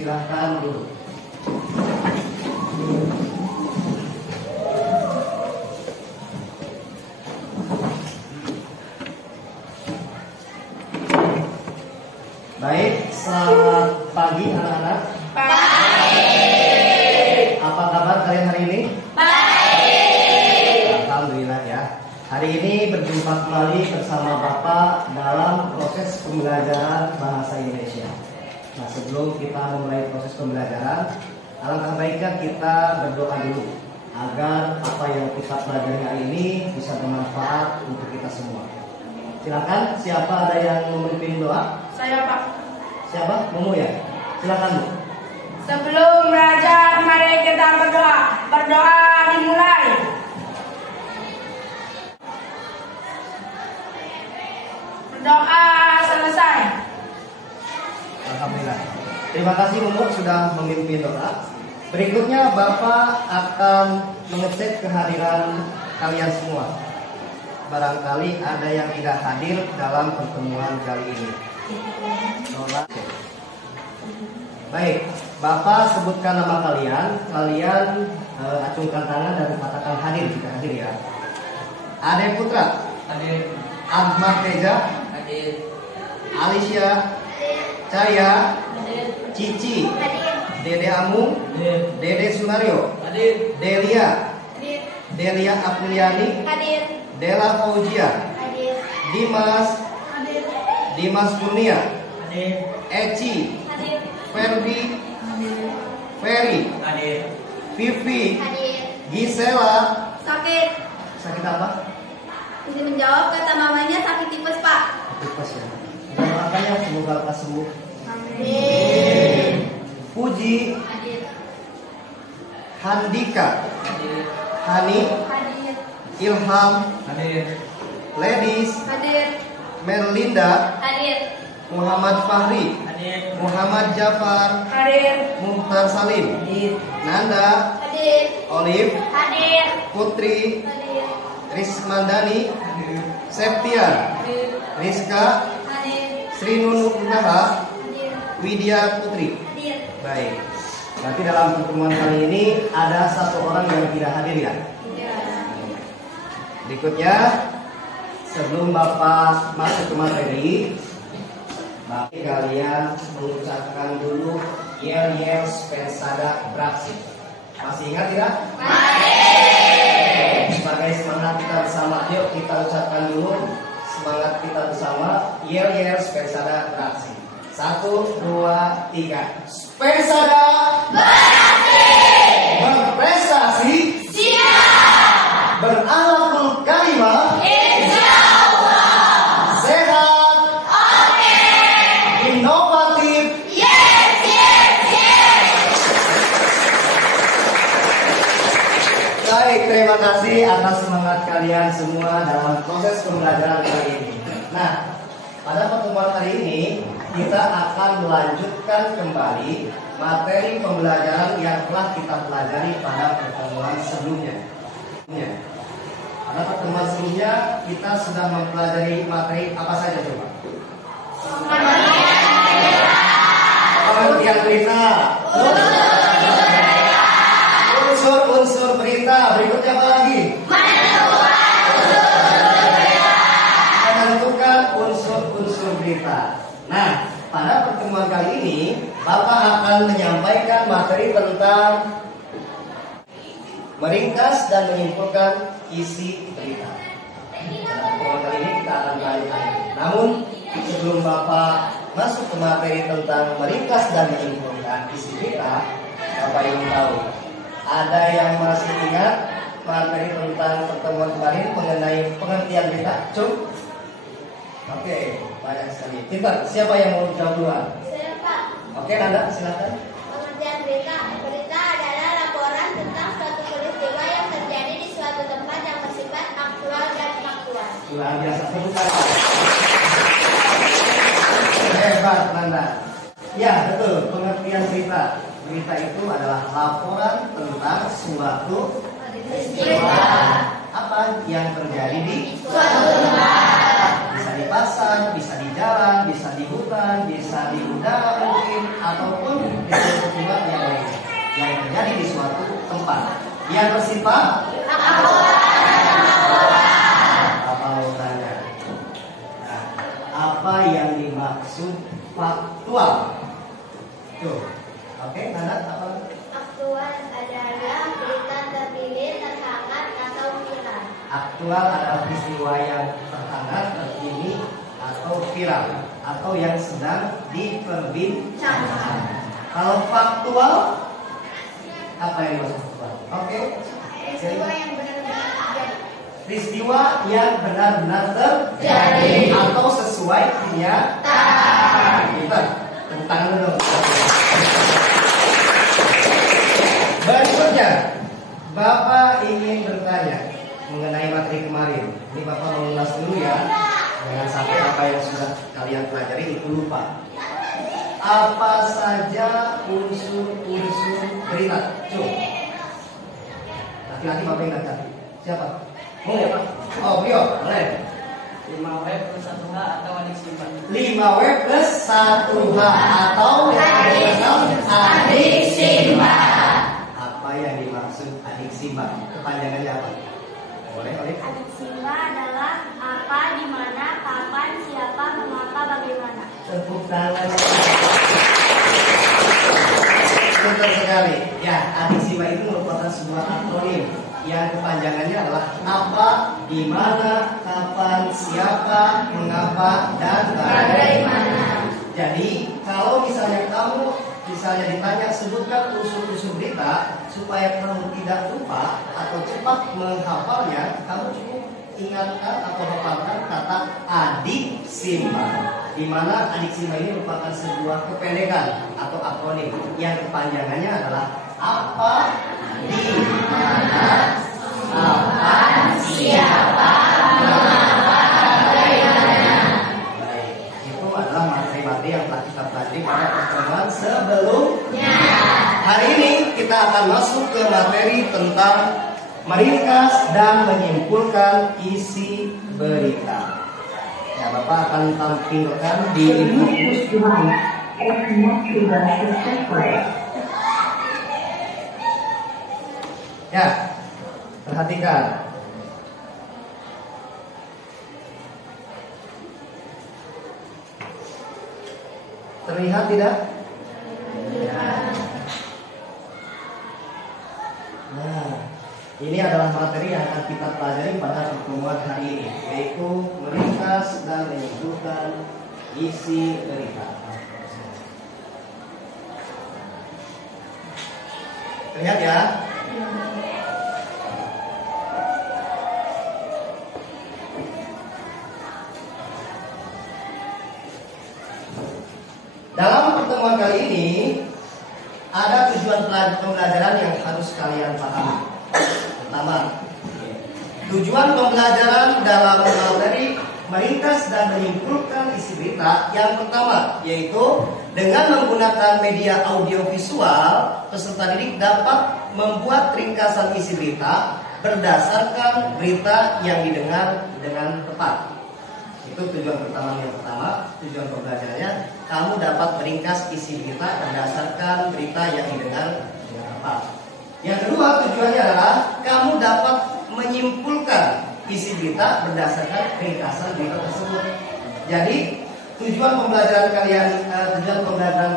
Silahkan dulu. Baik, selamat pagi anak-anak. Baik. Apa kabar kalian hari ini? Baik. Alhamdulillah ya. Hari ini berjumpa kembali bersama Bapak dalam proses pembelajaran bahasa Indonesia. Nah, sebelum kita memulai proses pembelajaran, alangkah baiknya kita berdoa dulu agar apa yang kita pelajari hari ini bisa bermanfaat untuk kita semua. Silakan, siapa ada yang memimpin doa? Saya, Pak. Siapa? Momo ya? Silakan, Bu. Sebelum belajar, mari kita berdoa. Berdoa dimulai. Berdoa selesai. Alhamdulillah. Terima kasih Momo sudah memimpin doa. Berikutnya Bapak akan mengecek kehadiran kalian semua. Barangkali ada yang tidak hadir dalam pertemuan kali ini. Baik, Bapak sebutkan nama kalian. Kalian acungkan tangan dan katakan hadir jika hadir ya. Ade Putra, Hadir. Ahmad Teja, Hadir. Alicia, Caya, Hadir. Cici, Hadir. Dede Amung, Hadir. Dede Sunario, Hadir. Delia, Hadir. Delia Apriliani, Hadir. Dela Fauzia, Hadir. Dimas, Hadir. Dimas Kurnia, Hadir. Eci, Hadir. Ferdi, Hadir. Ferry, Hadir. Vivi, Hadir. Gisela. Sakit. Sakit apa? Ini menjawab kata mamanya sakit tipes, Pak. Tipes ya. Dan makanya semoga lekas sembuh. Amin. Puji, Hadir. Handika, Hadir. Hani, Hadir. Ilham, Hadir. Ledis, Hadir. Merlinda, Hadir. Muhammad Fahri, Hadir. Muhammad Jafar, Hadir. Muhtar Salim, Hadir. Nanda, Hadir. Olive, Hadir. Putri, Hadir. Rismandani, Hadir. Septian, Hadir. Rizka, Hadir. Sri Nunuk Naha, Hadir. Widya Putri. Hadir. Baik. Berarti dalam pertemuan kali ini ada satu orang yang tidak hadir ya. Berikutnya, sebelum Bapak masuk ke materi, Bapak kalian mengucapkan dulu yel-yel spensada beraksi. Masih ingat tidak? Sebagai semangat kita bersama, yuk kita ucapkan dulu semangat kita bersama yel-yel spensada beraksi. 1, 2, 3. Spensada beraksi. Berprestasi. Siap. Berakhlakul karimah. Insyaallah. Sehat. Oke. Inovatif. Yes. Baik, terima kasih atas semangat kalian semua dalam proses pembelajaran kali ini. Nah, pada pertemuan hari ini kita akan melanjutkan kembali materi pembelajaran yang telah kita pelajari pada pertemuan sebelumnya. Pada pertemuan sebelumnya kita sudah mempelajari materi apa saja coba? Pengertian berita. Unsur-unsur berita. Berikutnya apa lagi? Menentukan unsur-unsur berita. Nah, pada pertemuan kali ini Bapak akan menyampaikan materi tentang meringkas dan menyimpulkan isi berita. Pada pertemuan kali ini kita akan melanjutkan. Namun sebelum Bapak masuk ke materi tentang meringkas dan menyimpulkan isi berita, Bapak ingin tahu, ada yang masih ingat materi tentang pertemuan kemarin mengenai pengertian berita? Cung? Oke, banyak sekali. Pintar, siapa yang mau jawab duluan? Saya, Pak. Oke, Nanda, silakan. Pengertian berita. Berita adalah laporan tentang suatu peristiwa yang terjadi di suatu tempat yang bersifat aktual dan faktual. Luar biasa, tepuk tangan. Hebat, Nanda. Ya, betul. Pengertian berita. Berita itu adalah laporan tentang suatu peristiwa apa yang terjadi di Suatu tempat. bisa dasar, bisa di jalan, bisa di hutan, bisa di udara mungkin, ataupun di suatu tempat yang lain yang terjadi di suatu tempat. Yang bersifat apa urutannya? Nah, apa yang dimaksud faktual? Tuh, oke, Nana, apa? Aktual adalah berita terkini, terhangat, atau viral. Aktual adalah peristiwa yang terhangat, terkini, atau viral, atau yang sedang diperbincangkan. Kalau faktual, apa yang dimaksud faktual? Oke. Peristiwa yang benar-benar terjadi. Peristiwa yang benar-benar terjadi atau sesuai kenyataan. Kita tepuk tangan dulu. Berikutnya, Bapak ingin bertanya mengenai materi kemarin. Ini Bapak mau ulas dulu ya. Jangan sampai apa yang sudah kalian pelajari itu lupa. Apa saja unsur-unsur berita? Coba. Laki-laki Bapak ingatkan. Siapa? Mau ya Pak? Oh, Brio, boleh. 5 web plus 1H atau adik simpan. 5 web plus 1H atau adik simpan. Apa yang dimaksud adik simpan? Kepanjangannya apa? Boleh, boleh. Adik simba adalah apa, di mana, kapan, siapa, mengapa, bagaimana. Tepuk tangan. Betul sekali. Ya, adik simpan itu merupakan sebuah akronim yang kepanjangannya adalah apa, di mana, kapan, siapa, mengapa, dan bagaimana. Jadi, kalau misalnya kamu ditanya sebutkan unsur-unsur berita supaya kamu tidak lupa atau cepat menghafalnya, kamu cukup ingatkan atau hafalkan kata adik simpan. Di mana adik simpan ini merupakan sebuah kependekan atau akronim yang kepanjangannya adalah apa, di mana, kapan, siapa, mengapa, bagaimana. Baik, itu adalah materi-materi yang telah kita pelajari pada pertemuan sebelumnya. Hari ini kita akan masuk ke materi tentang meringkas dan menyimpulkan isi berita. Ya, Bapak akan tampilkan di ya, perhatikan. Terlihat tidak? Nah, ini adalah materi yang akan kita pelajari pada pertemuan hari ini, yaitu meringkas dan menyimpulkan isi berita. Terlihat ya? Dalam pertemuan kali ini ada tujuan pembelajaran yang harus kalian pahami. Pertama, tujuan pembelajaran dalam materi meringkas dan menyimpulkan isi berita yang pertama, yaitu dengan menggunakan media audiovisual, peserta didik dapat membuat ringkasan isi berita berdasarkan berita yang didengar dengan tepat. Itu tujuan pertama yang pertama, tujuan pembelajarannya, kamu dapat meringkas isi berita berdasarkan berita yang didengar dengan tepat. Yang kedua, tujuannya adalah kamu dapat menyimpulkan isi berita berdasarkan ringkasan berita tersebut. Jadi, tujuan pembelajaran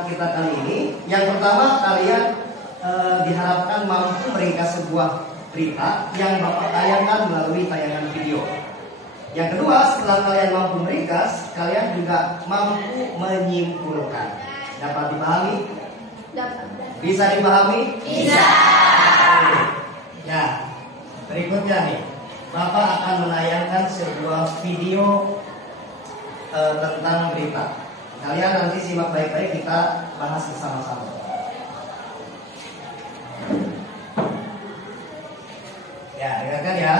kita kali ini, yang pertama kalian diharapkan mampu meringkas sebuah berita yang Bapak tayangkan melalui tayangan video. Yang kedua, setelah kalian mampu meringkas, kalian juga mampu menyimpulkan. Dapat dipahami? Dapat. Bisa dipahami? Bisa. Nah, berikutnya nih, Bapak akan menayangkan sebuah video tentang berita. Kalian nanti simak baik-baik, kita bahas bersama-sama. Ya, dengarkan ya.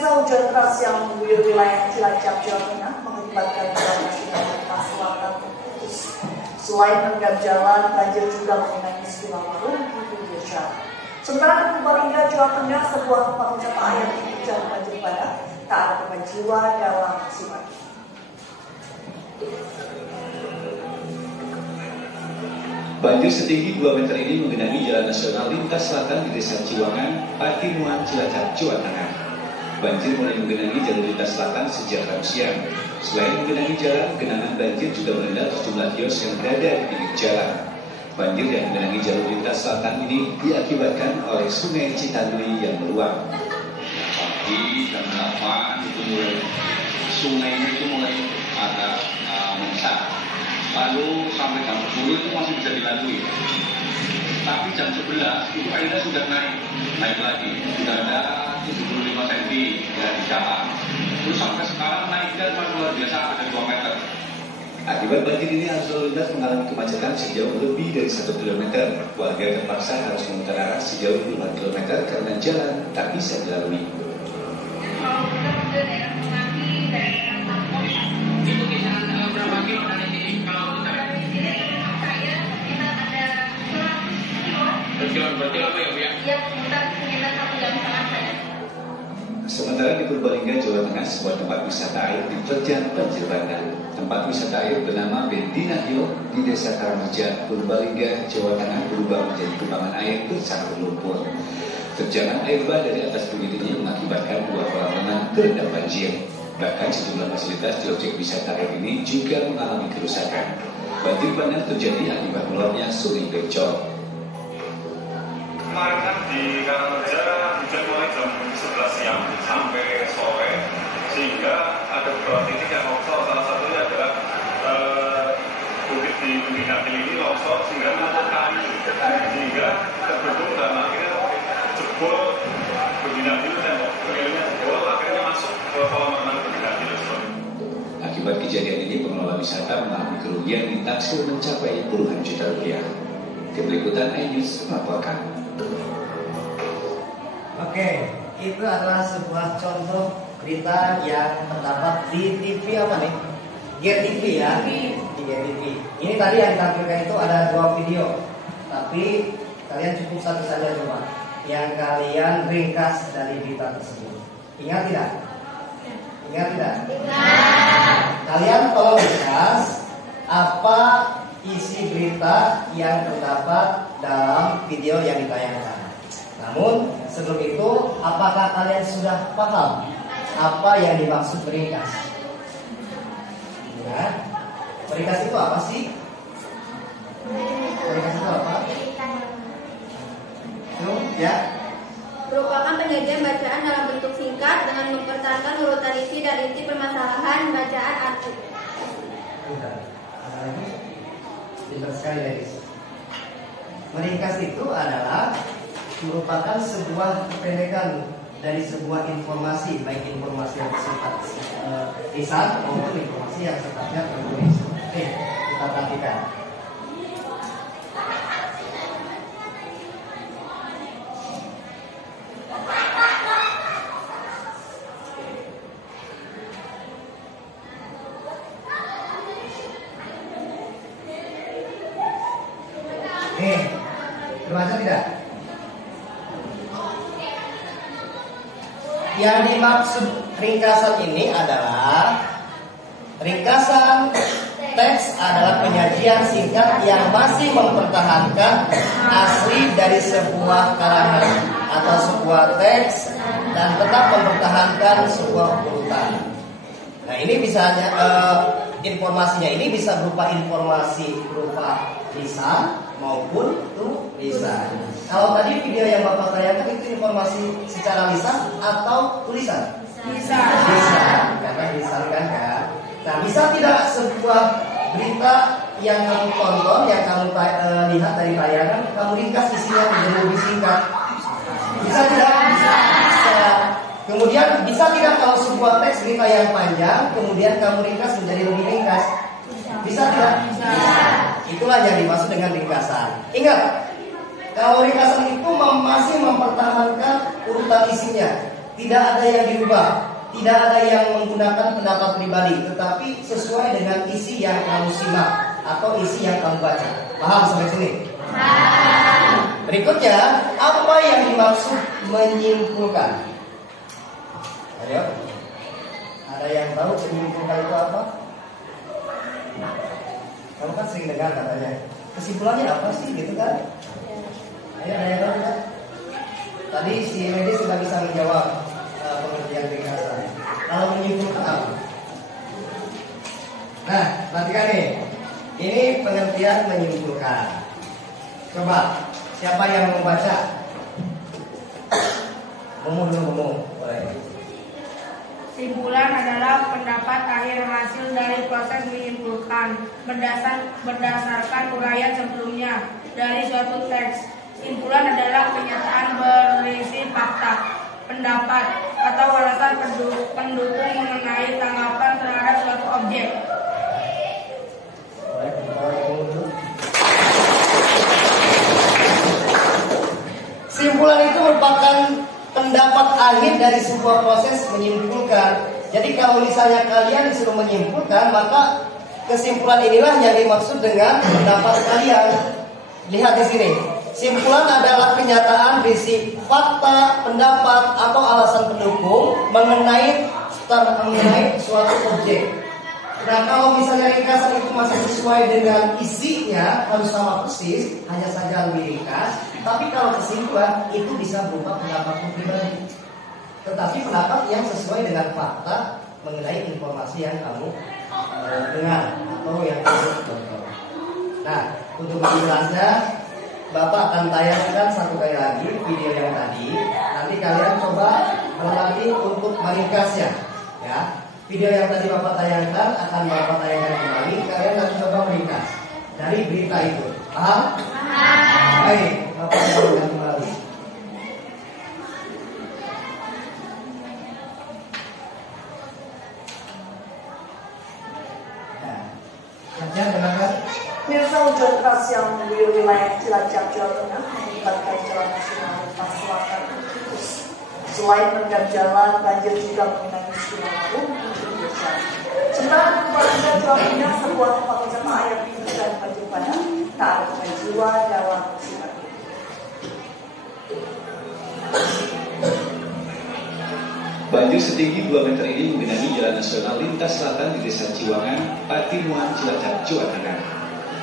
Pemirsa, hujan deras yang mengguyur wilayah Cilacap, Jawa Tengah mengakibatkan jalan nasional lintas selatan terputus. Selain merendam jalan, banjir juga mengenai sejumlah warung di pinggir jalan. Sementara di Purbalingga, Jawa Tengah, sebuah tempat wisata air di dan banjir bandang tak ada korban jiwa dalam musibah. Banjir setinggi 2 meter ini menggenangi jalan nasional lintas selatan di Desa Ciwangan, Patimuan, Cilacap, Jawa Tengah. Banjir mulai menggenangi jalur lintas selatan sejak Rabu siang. Selain menggenangi jalan, genangan banjir juga merendam sejumlah kios yang berada di pinggir jalan. Banjir yang menggenangi jalur lintas selatan ini diakibatkan oleh Sungai Citandui yang meluap. Pagi jam 8 itu mulai sungainya itu mulai ada mencak. Lalu sampai jam 10 itu masih bisa dilalui. Tapi jam 11 itu airnya sudah naik lagi. Sudah ada 75 cm ya di jalan. Terus sampai sekarang naiknya luar biasa ada 2 meter. Akibat banjir ini arus lalu lintas mengalami kemacetan sejauh lebih dari 1 km. Warga terpaksa harus memutar arah sejauh 5 km karena jalan tak bisa dilalui. Itu kisaran berapa kilo dari sini kalau kita? Berarti apa ya, Bu ya? Ya, sekitar 1 jam setengah saja. Sementara di Purbalingga, Jawa Tengah, sebuah tempat wisata air diterjang banjir bandang. Tempat wisata air bernama Bentina Hill di Desa Karangreja, Purbalingga, Jawa Tengah berubah menjadi kubangan air bercampur lumpur. Terjangan air bah dari atas bukit ini mengakibatkan 2 kolam renang terendam banjir. Bahkan sejumlah fasilitas di objek wisata air ini juga mengalami kerusakan. Banjir bandang terjadi akibat meluapnya sungai Becol. Kemarin kan di Karangreja hujan mulai jam 11 siang sampai sore, sehingga ada beberapa titik yang longsor. Salah satunya adalah bukit di Bentina Hill ini longsor sehingga menutup kali, sehingga terbendung dan akhirnya jebol Bentina Hill, tembok kelilingnya jebol, akhirnya masuk ke kolam renang Bentina Hill. Akibat kejadian ini, pengelola wisata mengalami kerugian ditaksir mencapai puluhan juta rupiah. Tim Liputan iNews melaporkan. Oke, itu adalah sebuah contoh berita yang terdapat di TV apa nih? GTV ya, di GTV. Ini tadi yang ditampilkan itu ada 2 video, tapi kalian cukup satu saja coba, yang kalian ringkas dari berita tersebut. Ingat tidak? Ingat tidak? Ingat. Kalian tolong ringkas apa isi berita yang terdapat dalam video yang ditayangkan. Namun sebelum itu, apakah kalian sudah paham apa yang dimaksud meringkas? Ya, meringkas itu apa sih? Meringkas itu apa? Itu ya. Merupakan penyajian bacaan dalam bentuk singkat dengan mempertahankan urutan isi dan inti permasalahan bacaan arti. Bukan. Ada lagi? Pintar sekali guys. Meringkas itu adalah merupakan sebuah kependekan dari sebuah informasi, baik informasi yang bersifat lisan maupun informasi yang sifatnya tertulis. Oke, kita perhatikan. Terbaca tidak? Yang dimaksud ringkasan ini adalah ringkasan teks adalah penyajian singkat yang masih mempertahankan asli dari sebuah karangan atau sebuah teks dan tetap mempertahankan sebuah urutan. Nah, ini bisa informasinya ini bisa berupa informasi berupa lisan maupun tulisan. Kalau tadi video yang Bapak tayangkan itu informasi secara lisan atau tulisan? Lisan, karena lisan kan. Nah, bisa tidak sebuah berita yang kamu tonton, yang kamu lihat dari tayangan, kamu ringkas isinya menjadi lebih singkat? Bisa tidak? Bisa. Kemudian bisa tidak kalau sebuah teks berita yang panjang, kemudian kamu ringkas menjadi lebih ringkas? Bisa tidak? Bisa. Itulah yang dimaksud dengan ringkasan. Ingat, kalau ringkasan itu masih mempertahankan urutan isinya, tidak ada yang diubah, tidak ada yang menggunakan pendapat pribadi, tetapi sesuai dengan isi yang kamu simak atau isi yang kamu baca. Paham sampai sini? Paham. Berikutnya, apa yang dimaksud menyimpulkan? Ayo. Ada yang tahu menyimpulkan itu apa? Kamu kan sering dengar katanya. Kesimpulannya apa sih gitu kan? Ayo, ada yang tahu? Tadi si Medi sudah bisa menjawab pengertian ringkasan. Kalau menyimpulkan apa? Nah, perhatikan nih. Ini pengertian menyimpulkan. Coba, siapa yang mau baca? Ngomong. Boleh. Simpulan adalah pendapat akhir hasil dari proses menyimpulkan berdasarkan uraian sebelumnya dari suatu teks. Simpulan adalah kenyataan berisi fakta, pendapat, atau alasan pendukung mengenai tanggapan terhadap suatu objek. Simpulan itu merupakan pendapat akhir dari sebuah proses menyimpulkan. Jadi kalau misalnya kalian disuruh menyimpulkan, maka kesimpulan inilah yang dimaksud dengan pendapat kalian. Lihat di sini. Simpulan adalah kenyataan berisi fakta, pendapat, atau alasan pendukung mengenai suatu objek. Nah, kalau misalnya ringkasan itu masih sesuai dengan isinya, harus sama persis, hanya saja lebih ringkas. Tapi kalau kesimpulan itu bisa berupa pendapat pribadi, tetapi pendapat yang sesuai dengan fakta mengenai informasi yang kamu dengar atau yang kamu tonton. Nah, untuk lebih jelasnya, Bapak akan tayangkan satu kali lagi video yang tadi. Nanti kalian coba melatih untuk meringkasnya, ya. Video yang tadi Bapak tayangkan akan Bapak tayangkan kembali. Kalian nanti coba meringkas dari berita itu. Paham? Baik, Bapak tayangkan kembali. Nah, kerja dengarkan. Pemirsa, hujan deras yang mengguyur wilayah Cilacap, Jawa Tengah mengakibatkan jalan nasional lintas selatan terputus. Selain merendam jalan, banjir juga mengenangi sejumlah rumah di desa. Sementara di Purbalingga, Jawa Tengah, sebuah tempat wisata air dan banjir bandang tak ada korban jiwa dalam musibah ini. Banjir setinggi 2 meter ini menggenangi jalan nasional lintas selatan di Desa Ciwangan, Patimuan, Cilacap, Jawa Tengah.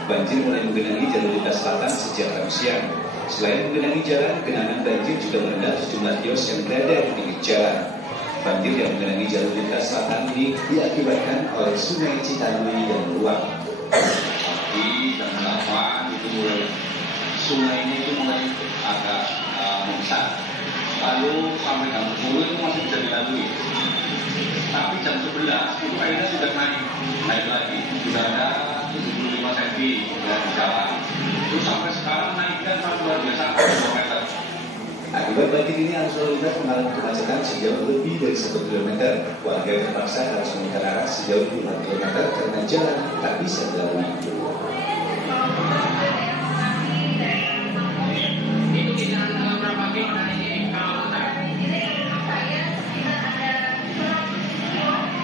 Banjir mulai menggenangi jalur lintas selatan sejak Rabu siang. Selain menggenangi jalan, genangan banjir juga merendam sejumlah kios yang berada di pinggir jalan. Banjir yang menggenangi jalur lintas selatan ini diakibatkan oleh Sungai Citanui yang meluap. Di jam 8 itu mulai sungai ini itu mulai agak membesar. Lalu sampai jam 10 itu masih bisa dilalui. Tapi jam 11 itu airnya sudah naik lagi. Sudah ada 75 cm dari jalan. Terus sampai sekarang naiknya sangat luar biasa 2 meter. Akibat banjir ini arus lalu lintas mengalami kemacetan sejauh lebih dari 1 km. Warga terpaksa harus memutar arah sejauh 5 km karena jalan tak bisa dilalui. Itu kisaran berapa kilo dari kalau utara?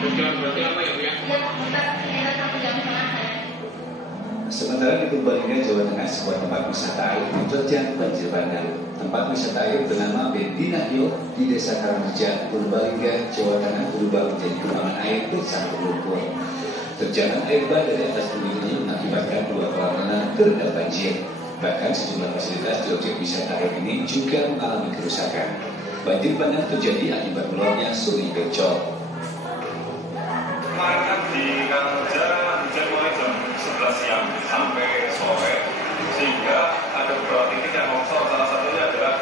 Tujuan berarti apa ya, Bu ya? Sementara di Purbalingga, Jawa Tengah, sebuah tempat wisata air diterjang banjir bandang. Tempat wisata air bernama Bendina Hill di Desa Karangreja, Purbalingga, Jawa Tengah berubah menjadi kubangan air bercampur lumpur. Terjangan air bah dari atas bumi ini mengakibatkan 2 kolam renang terendam banjir. Bahkan sejumlah fasilitas di objek wisata air ini juga mengalami kerusakan. Banjir bandang terjadi akibat meluapnya Sungai Becol. Kemarin kan di Karangreja hujan mulai jam 11 siang sampai sore, sehingga ada beberapa titik yang longsor. Salah satunya adalah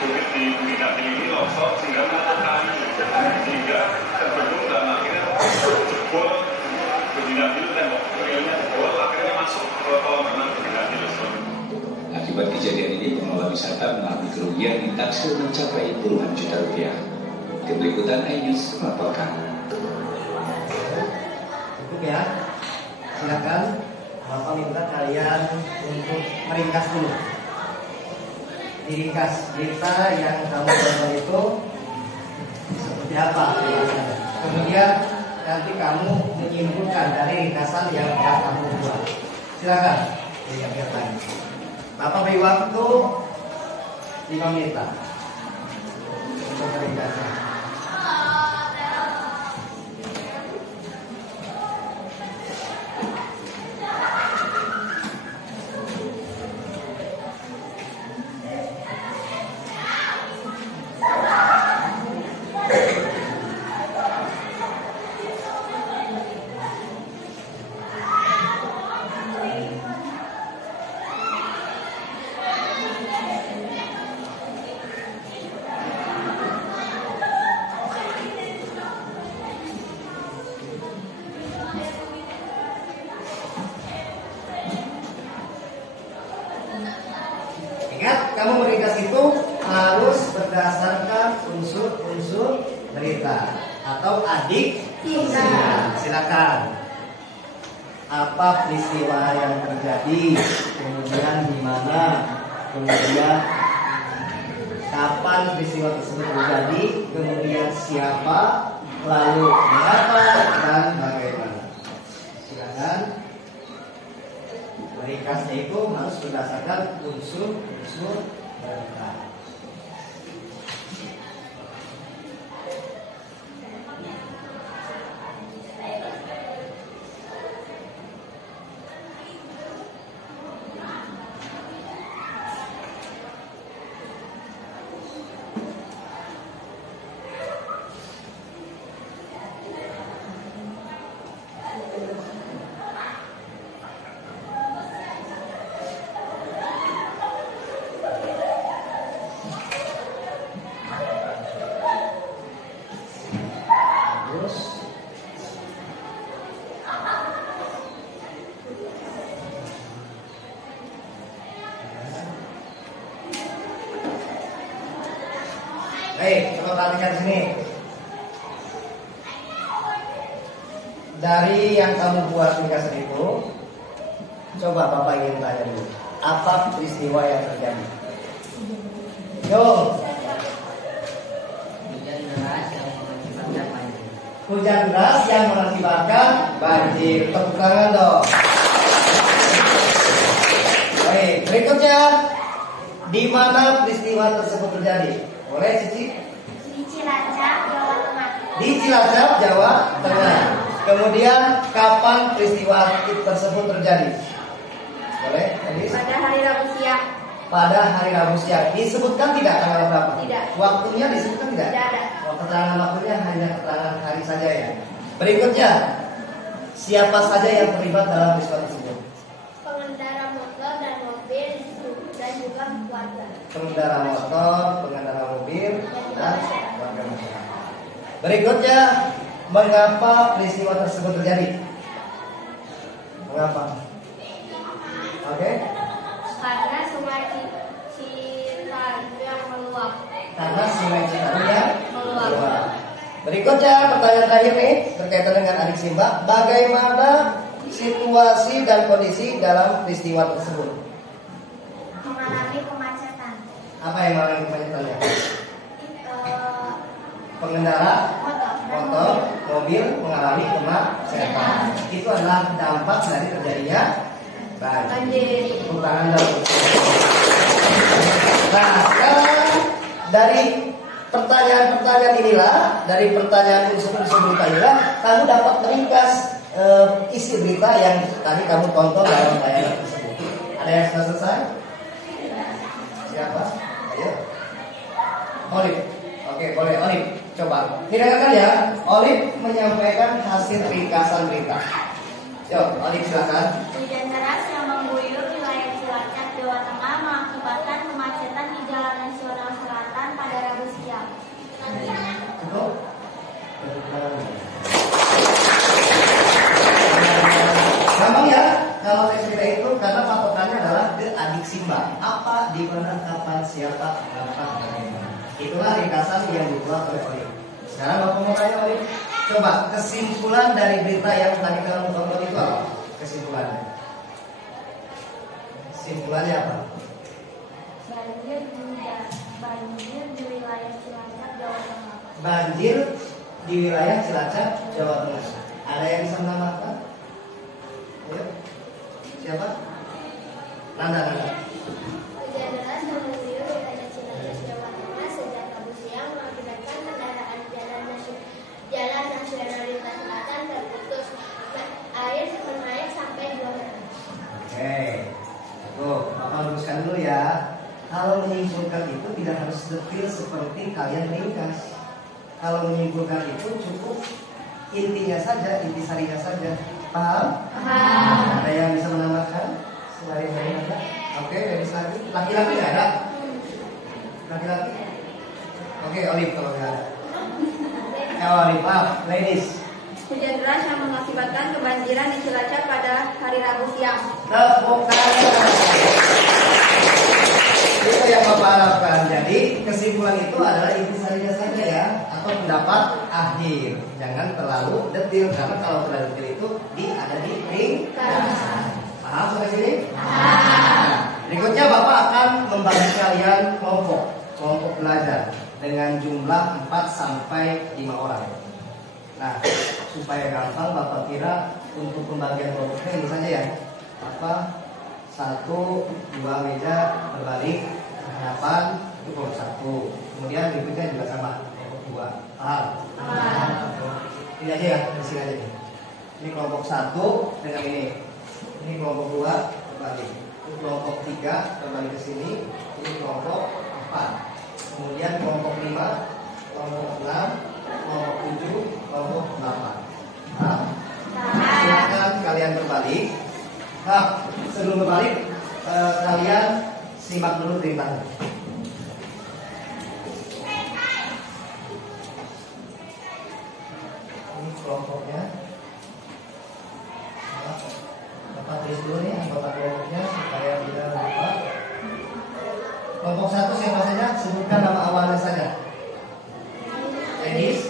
bukit di Bukit ini longsor sehingga menutup kali, sehingga terbendung dan akhirnya jebol Bendina tembok realnya jebol, akhirnya masuk ke kolam renang Bendina. Akibat kejadian ini, pengelola wisata mengalami kerugian ditaksir mencapai puluhan juta rupiah. Tim Liputan iNews melaporkan. Ya, silakan Bapak minta kalian untuk meringkas dulu. Diringkas berita yang kamu tonton itu seperti apa? Kemudian nanti kamu menyimpulkan dari ringkasan yang kamu buat. Silakan. Lihat lagi. Bapak beri waktu 5 menit untuk meringkasnya. atau adik Tinggal. Silakan. Apa peristiwa yang terjadi, kemudian di mana, kemudian kapan peristiwa tersebut terjadi, kemudian siapa, lalu mengapa dan bagaimana. Silakan. Ringkasnya itu harus berdasarkan unsur-unsur berita. Baik, coba perhatikan sini. Dari yang kamu buat ringkasan itu, coba Bapak ingin tanya dulu, apa peristiwa yang terjadi? Yo. Hujan deras yang mengakibatkan banjir. Tepuk tangan dong. Baik, berikutnya, di mana peristiwa tersebut terjadi? Boleh Cici? Di Cilacap, Jawa Tengah. Di Cilacap, Jawa Tengah. Kemudian kapan peristiwa tersebut terjadi? Boleh? Elis? Pada hari Rabu siang. Pada hari Rabu siang. Disebutkan tidak tanggal berapa? Tidak. Waktunya disebutkan tidak? Tidak ada. Keterangan waktunya hanya keterangan hari saja ya. Berikutnya, siapa saja yang terlibat dalam peristiwa tersebut? Pengendara motor dan mobil dan juga warga. Pengendara motor, pengendara mobil, dan warga masyarakat. Berikutnya, mengapa peristiwa tersebut terjadi? Mengapa? Oke? Karena sungai Citarum yang meluap. Karena sungai Citarum yang Meluap. meluap. Berikutnya, pertanyaan terakhir nih berkaitan dengan adik Simba. Bagaimana situasi dan kondisi dalam peristiwa tersebut? Mengalami kemacetan. Apa yang mengalami kemacetannya? Pengendara Motor. mobil mengalami kemacetan. Itu adalah dampak dari terjadinya banjir. Tepuk tangan dong. Nah, sekarang dari pertanyaan-pertanyaan inilah, dari pertanyaan unsur-unsur berita inilah, kamu dapat meringkas isi berita yang tadi kamu tonton dalam tayangan tersebut. Ada yang sudah selesai? Siapa? Ayo. Olive. Oke, boleh Olive. Coba. Dengarkan ya. Olive menyampaikan hasil ringkasan berita. Yuk, Olive silakan. Hujan deras yang mengguyur wilayah Cilacap, Jawa Tengah mengakibatkan kemacetan di Jalan Nasional Selatan pada Rabu siang. Cukup? Gampang ya. Kalau saya cerita itu karena patokannya adalah The Adik Simba. Apa, di mana, kapan, siapa, mengapa, bagaimana. Itulah ringkasan yang dibuat oleh Olive. Sekarang Bapak mau tanya Olive. Coba kesimpulan dari berita yang tadi kamu tonton itu apa? Kesimpulannya. Kesimpulannya apa? Banjir di wilayah Cilacap, Jawa Tengah. Banjir di wilayah Cilacap, Jawa Tengah. Ada yang bisa menambahkan? Ayo. Siapa? Nanda. Hujan deras yang mengguyur wilayah Cilacap, Jawa Tengah sejak Rabu siang mengakibatkan kendaraan jalan nasional lintas selatan terputus. Air menaik sampai 2 meter. Oke. Tuh, Bapak luruskan dulu ya. Kalau menyimpulkan itu tidak harus detail seperti kalian ringkas. Kalau menyimpulkan itu cukup intinya saja, intisarinya saja. Paham? Paham. Ada yang bisa menambahkan? Selain dari Anda? Oke, dari lagi. Laki-laki nggak ada? Laki-laki? Oke, Olive kalau nggak ada. Olive, maaf, ladies. Hujan deras yang mengakibatkan kebanjiran di Cilacap pada hari Rabu siang. Tepuk tangan. Itu yang Bapak harapkan. Jadi kesimpulan itu adalah intisarinya saja ya. atau pendapat akhir. Jangan terlalu detil, karena kalau terlalu detil itu ada di ringkasan. Paham sampai sini? Berikutnya Bapak akan membagi kalian kelompok belajar dengan jumlah 4 sampai 5 orang. Nah, supaya gampang Bapak kira untuk pembagian kelompoknya ini saja ya. 1, 2 meja berbalik, hadapan itu kelompok 1. Kemudian berikutnya juga sama, kelompok 2. Paham? Ini aja ya, di sini aja nih. Ini kelompok 1 dengan ini. Ini kelompok 2 berbalik. Ini kelompok 3 berbalik ke sini. Ini kelompok 4. Kemudian kelompok 5, kelompok 6, kelompok 7, kelompok 8. Nah, silakan kalian berbalik. Nah, sebelum berbalik, kalian simak dulu ceritanya. Ini kelompoknya. Nah, Bapak tulis dulu nih anggota kelompoknya supaya tidak lupa. Kelompok 1 siapa saja? Sebutkan nama awalnya saja. Edis,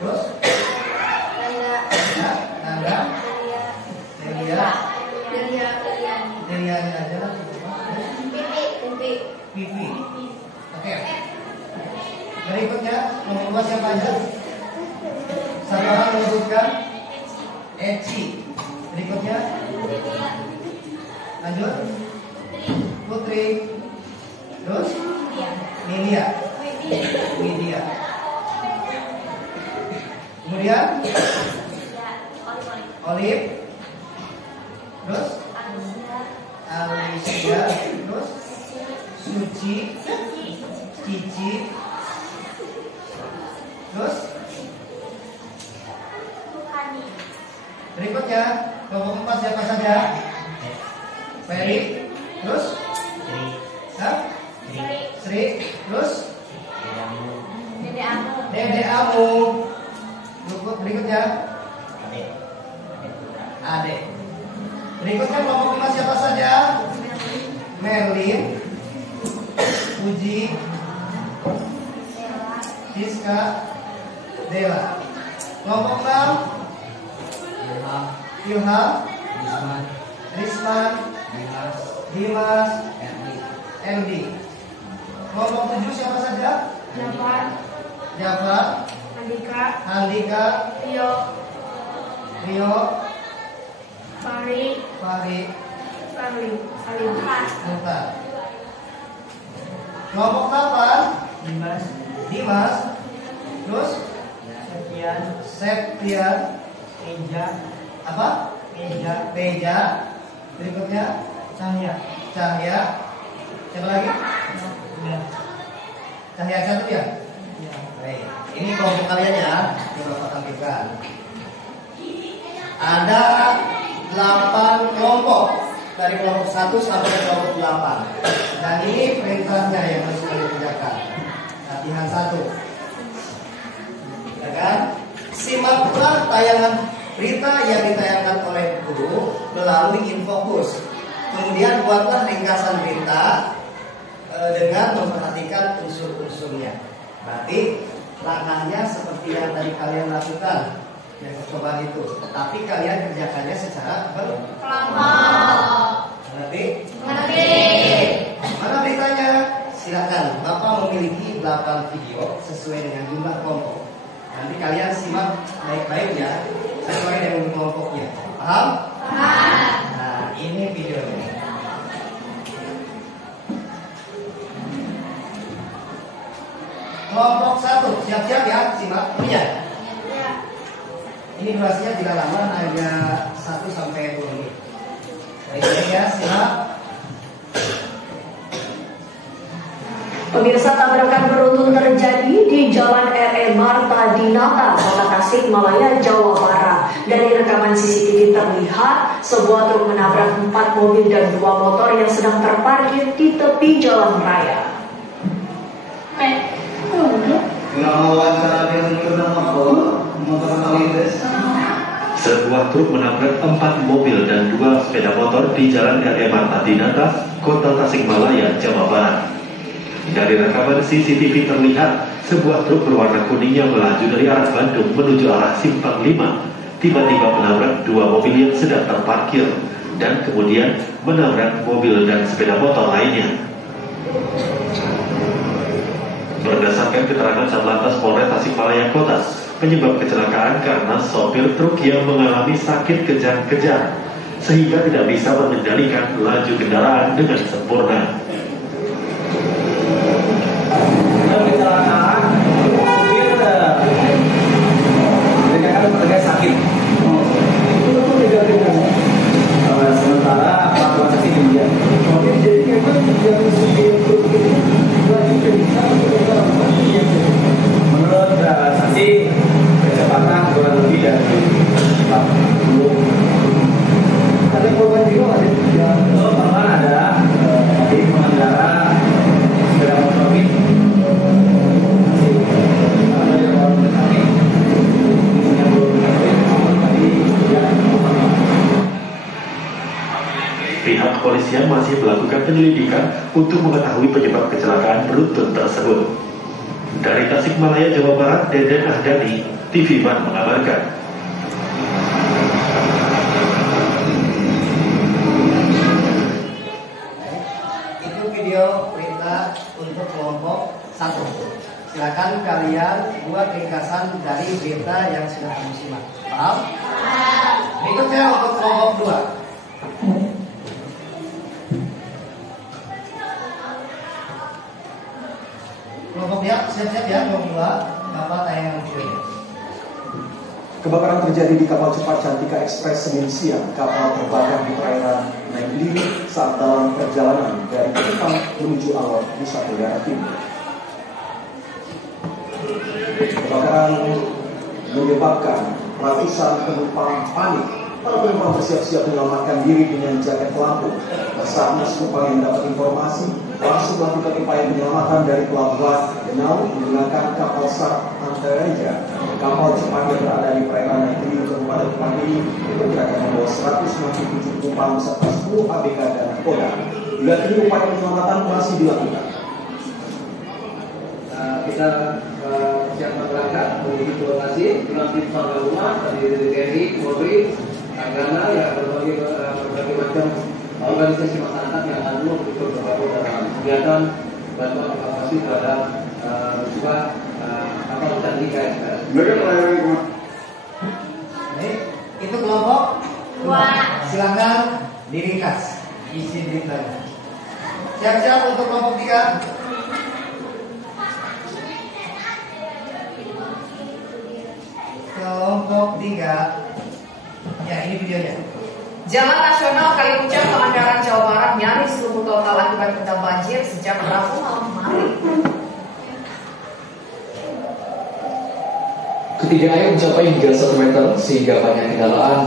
terus Nanda, Delia aja lah. Pipi. Oke. Berikutnya kelompok siapa aja? Satu orang menyebutkan Eci. Berikutnya lanjut Putri. Terus Media. Kemudian Olive. Terus Alicia. Terus Suci. Cici. Terus berikutnya kelompok 4 siapa saja? Ferry. Terus Sri. Terus Dede Amu. Berikutnya Ade. Berikutnya kelompok 5 siapa saja? Merlin, Puji, Siska, Dela. Kelompok 6 Ilham, Risman, Dimas, Endi. Kelompok 7 siapa saja? Jafar, Andika, Rio, Fahri, Mutar. Kelompok 8 Dimas, terus Septian, Peja. Berikutnya Cahya. Siapa lagi? Cahya 1 ya? Baik. Ini kelompok kalian ya, yang Bapak tampilkan. Ada 8 kelompok, dari kelompok 1 sampai kelompok 8. Dan ini perintahnya yang harus kalian kerjakan. Latihan 1. Ya kan? Simaklah tayangan berita yang ditayangkan oleh guru melalui InfoKurs. Kemudian buatlah ringkasan berita dengan memperhatikan unsur-unsurnya. Berarti langkahnya seperti yang tadi kalian lakukan, yang percobaan itu. Tetapi kalian kerjakannya secara berkelompok. Mengerti? Mana beritanya? Silakan. Bapak memiliki 8 video sesuai dengan jumlah kelompok. Nanti kalian simak baik-baik ya, sesuai dengan kelompoknya. Paham? Nah, ini videonya. Kelompok 1, siap-siap ya, simak. Iya. Ini durasinya tidak lama, hanya 1 sampai 2 menit. Baik ya, simak. Pemirsa, tabrakan beruntun terjadi di Jalan R.E. Marta Dinata, Kota Tasikmalaya, Jawa Barat. Dari rekaman CCTV terlihat sebuah truk menabrak 4 mobil dan 2 motor yang sedang terparkir di tepi jalan raya. Sebuah truk menabrak 4 mobil dan 2 sepeda motor di Jalan R.E. Marta Dinata, Kota Tasikmalaya, Jawa Barat. Dari rekaman CCTV terlihat sebuah truk berwarna kuning yang melaju dari arah Bandung menuju arah Simpang 5 tiba-tiba menabrak dua mobil yang sedang terparkir dan kemudian menabrak mobil dan sepeda motor lainnya. Berdasarkan keterangan Satlantas Polres Tasikmalaya Kota, penyebab kecelakaan karena sopir truk yang mengalami sakit kejang-kejang sehingga tidak bisa mengendalikan laju kendaraan dengan sempurna. Kecelakaan, dia sakit. Itu tidak. Sementara pelaku saksi dia. Jadi memang yang supir truk itu lagi kencang. Menurut saksi kecepatan kurang lebih dari 40. Ada korban jiwa ada? Korban ada. Jadi pengendara sepeda motor ini ada yang baru sakit. Yang belum sakit, tadi dia. Pihak kepolisian masih melakukan penyelidikan untuk mengetahui penyebab kecelakaan beruntun tersebut. Dari Tasikmalaya, Jawa Barat, Deden Ahdani, TV Ban mengabarkan. Itu video perintah untuk kelompok 1. Silakan kalian buat ringkasan dari berita yang sudah kami simak. Paham? Berikutnya untuk kelompok 2. Kelompoknya siap-siap ya, kelompok 2. Bapak tayangan videonya. Kebakaran terjadi di kapal cepat Cantika Express Senin siang. Kapal terbakar di perairan Naindili saat dalam perjalanan dari Kupang menuju Alor, Nusa Tenggara Timur. Kebakaran menyebabkan ratusan penumpang panik. Para penumpang bersiap-siap menyelamatkan diri dengan jaket pelampung. Basarnas Kupang yang mendapat informasi langsung melakukan upaya penyelamatan dari pelabuhan Denau menggunakan kapal SAR Antareja. Kapal cepat yang berada di perairan Naindili Kabupaten Kupang ini diperkirakan membawa 167 penumpang serta 10 ABK dan nakoda. Hingga kini upaya penyelamatan masih dilakukan. Kita siapkan berangkat menuju ke lokasi dengan tim sar gabungan terdiri dari TNI, Polri, Tagana, ya berbagai macam organisasi masyarakat yang akan ikut bergabung dalam kegiatan bantuan evakuasi terhadap musibah kapal Cantika Express. Itu kelompok 2. Silakan diringkas isi beritanya. Siap-siap untuk kelompok 3. Kelompok 3. Ya, ini videonya. Jalan Nasional Kalipuncak Pangandaran Jawa Barat nyaris lumpuh total akibat terendam banjir sejak Rabu malam kemarin. Ketinggian air mencapai hingga 1 meter sehingga banyak kendaraan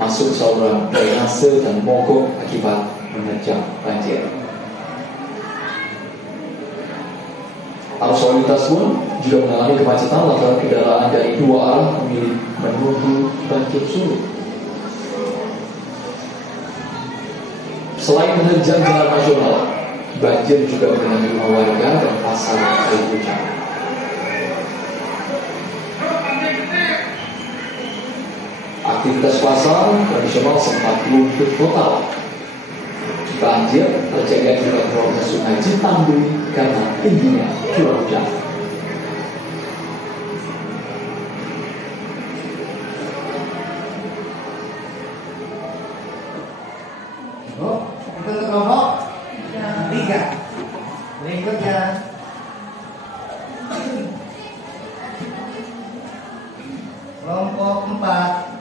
masuk saluran drainase dan mogok akibat menerjang banjir. Arus lalu lintas pun juga mengalami kemacetan lantaran kendaraan dari 2 arah memilih menunggu banjir surut. Selain menerjang jalan nasional, banjir juga mengenai rumah warga dan pasar Kalipuncak. Aktivitas pasar tradisional sempat lumpuh total. Banjir terjadi akibat meluapnya Sungai Citandui karena tingginya curah hujan. Itu untuk kelompok 3. Berikutnya kelompok 4.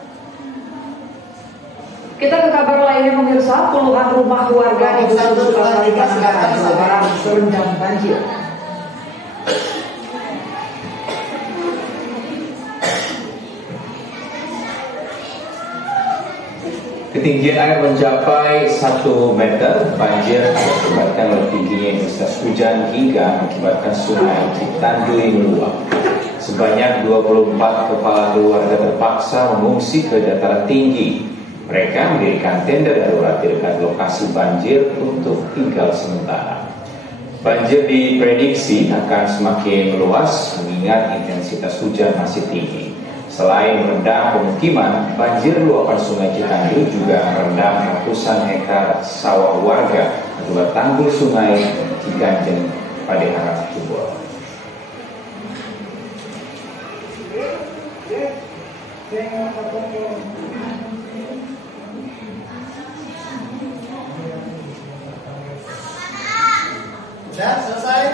Kita ke kabar lainnya pemirsa, puluhan rumah warga di Dusun Sukasari, Pangandaran, Jawa Barat terendam banjir. Ketinggian air mencapai 1 meter. Banjir akibatkan oleh tingginya intensitas hujan hingga mengakibatkan Sungai Citandui meluap. Sebanyak 24 kepala keluarga terpaksa mengungsi ke dataran tinggi. Mereka mendirikan tenda darurat di dekat lokasi banjir untuk tinggal sementara. Banjir diprediksi akan semakin meluas mengingat intensitas hujan masih tinggi. Selain merendam pemukiman, banjir luapan Sungai Citanjur juga merendam ratusan hektar sawah warga akibat tanggul Sungai Ciganjeng pada arah jebol. Sudah selesai?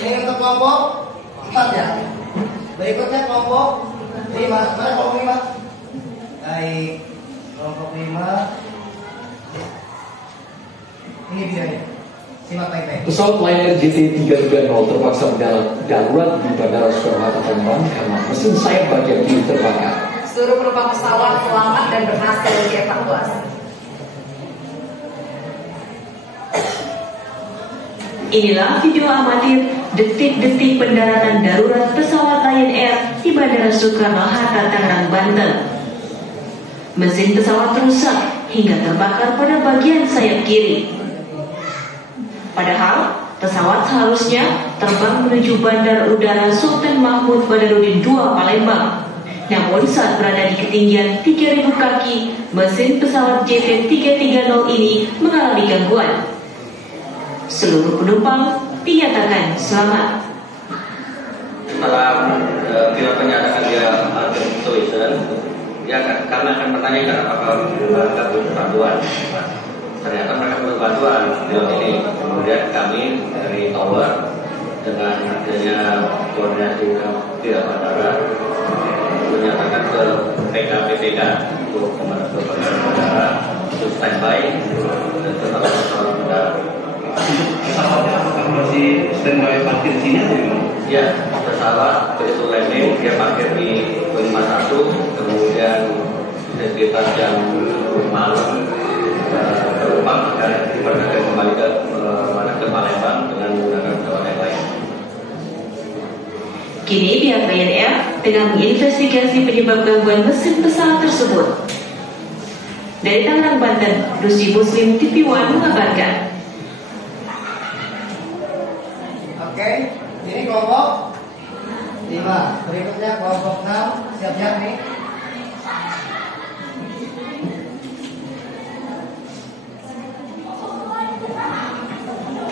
Ini untuk kelompok 4 ya. Berikutnya kelompok 5. Mana kelompok 5? Baik, kelompok 5. Ini videonya. Simak baik-baik. Pesawat Lion Air JT330 terpaksa mendarat darurat di Bandara Soekarno-Hatta Palembang karena mesin sayap bagian kiri terbakar. Seluruh penumpang pesawat selamat dan berhasil dievakuasi. Inilah video amatir detik-detik pendaratan darurat pesawat Lion Air di Bandara Soekarno-Hatta, Tangerang, Banten. Mesin pesawat rusak hingga terbakar pada bagian sayap kiri. Padahal pesawat seharusnya terbang menuju Bandar Udara Sultan Mahmud Badarudin II, Palembang. Namun saat berada di ketinggian 3.000 kaki, mesin pesawat JT330 ini mengalami gangguan. Seluruh penumpang dinyatakan selamat. Setelah dilakukannya dia tulisan, ya kami akan bertanyakan apakah mereka butuh bantuan. Ternyata mereka butuh bantuan di ini. Kemudian kami dari tower dengan adanya koordinasi pihak bandara menyatakan ke PKPPK untuk pemadam bandara untuk standby dan tetap pesawat bandara. Pesawatnya apakah masih standby parkir di sini atau gimana? Ya, pesawat begitu landing dia parkir di 51, kemudian sekitar jam malam penumpang akan diperbolehkan kembali ke Palembang dengan menggunakan pesawat yang lain. Kini pihak Lion Air tengah menginvestigasi penyebab gangguan mesin pesawat tersebut. Dari Tangerang, Banten, Rusi Muslim TV One mengabarkan. Oke, ini kelompok 5. Berikutnya kelompok 6. Siap-siap nih.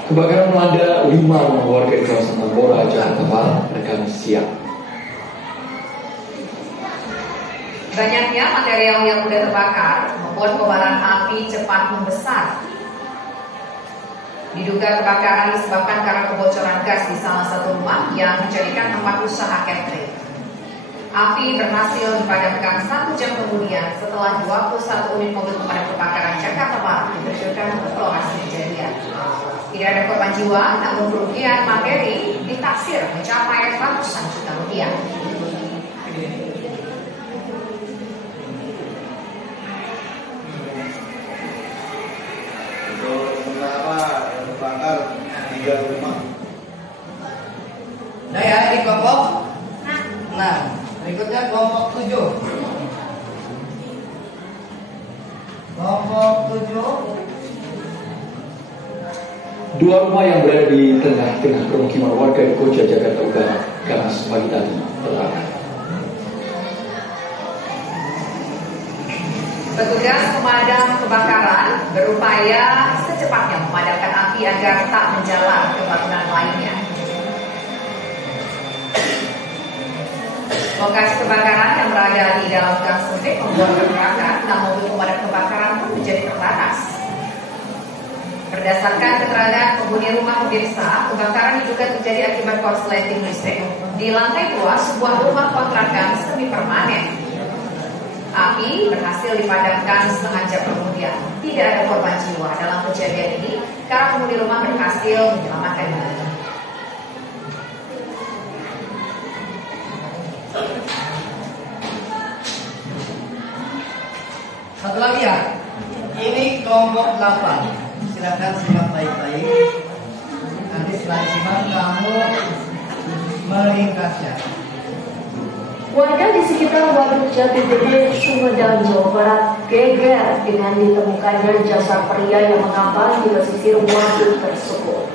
Kebakaran melanda 5 rumah warga di kawasan Tambora, Jakarta Barat pada Kamis siang. Banyaknya material yang mudah terbakar membuat kobaran api cepat membesar. Diduga kebakaran disebabkan karena kebocoran gas di salah satu rumah yang menjadikan tempat usaha catering. Api berhasil dipadamkan 1 jam kemudian setelah 21 unit mobil pemadam kebakaran Jakarta Barat diterjunkan ke lokasi kejadian. Tidak ada korban jiwa, namun kerugian materi ditaksir mencapai ratusan juta rupiah. Untuk sementara yang terbakar 3 rumah. Nah ya, ini kelompok 6. Berikutnya kelompok 7. Kelompok 7. 2 rumah yang berada di tengah-tengah permukiman warga di Koja, Jakarta Utara, Kamis pagi tadi terbakar. Petugas pemadam kebakaran berupaya secepatnya memadamkan api agar tak menjalar ke bangunan lainnya. Lokasi kebakaran yang berada di dalam gang sempit membuat pergerakan, namun mobil pemadam kebakaran pun menjadi terbatas. Berdasarkan keterangan penghuni rumah pemirsa, kebakaran diduga terjadi akibat korsleting listrik di lantai 2 sebuah rumah kontrakan semi permanen. Api berhasil dipadamkan setengah jam kemudian. Tidak ada korban jiwa dalam kejadian ini karena penghuni rumah berhasil menyelamatkan diri. Satu lagi ya. Ini kelompok 8. Silakan simak baik-baik. Nanti setelah simak kamu meringkasnya. Warga di sekitar Waduk Jati Gede, Sumedang, Jawa Barat geger dengan ditemukannya jasad pria yang mengambang di pesisir waduk tersebut.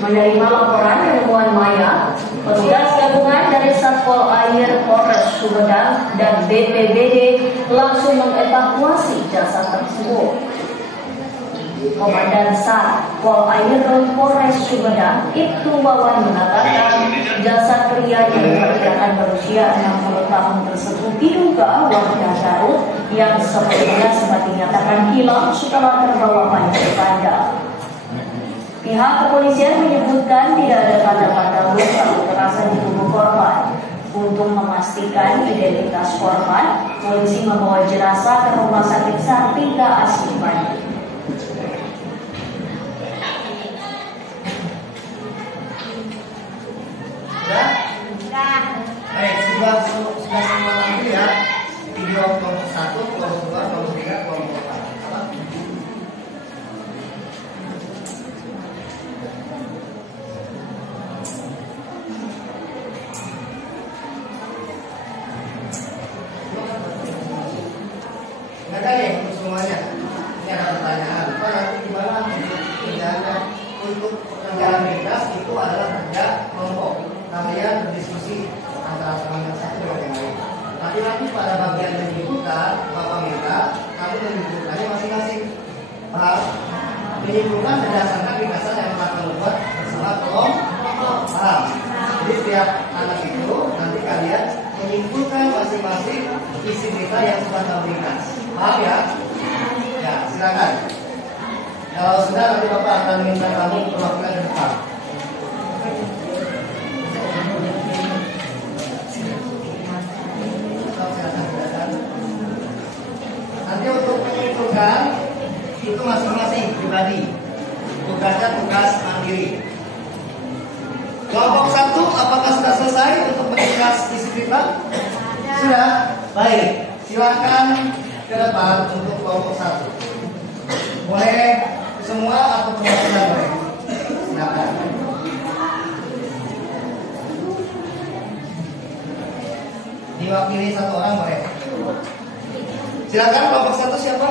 Menerima laporan penemuan mayat, petugas gabungan dari Satpol Air Polres Sumedang dan BPBD langsung mengevakuasi jasad tersebut. Komandan Satpol Air Polres Sumedang, Ibtu Wawan mengatakan jasad pria yang diperkirakan berusia 60 tahun tersebut diduga warga Garut yang sebelumnya sempat dinyatakan hilang setelah terbawa banjir bandang. Pihak kepolisian menyebutkan tidak ada tanda-tanda luka kekerasan di tubuh korban. Untuk memastikan identitas korban, polisi membawa jenazah ke Rumah Sakit Sartika Asih Bandung. Baik, sudah semua lagi ya. Video kelompok 1, kelompok 2, kelompok 3, kelompok 4. Nggak ada ya untuk semuanya. Ini ada pertanyaan. Pak, nanti gimana kerjanya untuk penanggalan lintas itu adalah kerja kelompok. Kalian berdiskusi antara semangat satu dengan yang lain. Tapi nanti pada bagian yang menyimpulkan, Bapak minta kamu menyimpulkannya masing-masing. Paham? Menyimpulkan berdasarkan ringkasan yang telah kamu buat bersama kelompok. Paham? Jadi setiap anak itu nanti kalian menyimpulkan masing-masing isi berita yang sudah kamu ringkas. Paham ya? Ya, silakan. Kalau sudah nanti Bapak akan minta kamu perwakilan ke depan. Nanti untuk menyimpulkan itu masing-masing pribadi. Tugasnya tugas mandiri. Kelompok 1 apakah sudah selesai untuk meringkas isi berita? Sudah? Baik. Silakan ke depan untuk kelompok 1. Boleh semua atau perwakilan boleh? Silakan. Diwakili satu orang boleh. Silakan kelompok 1 siapa?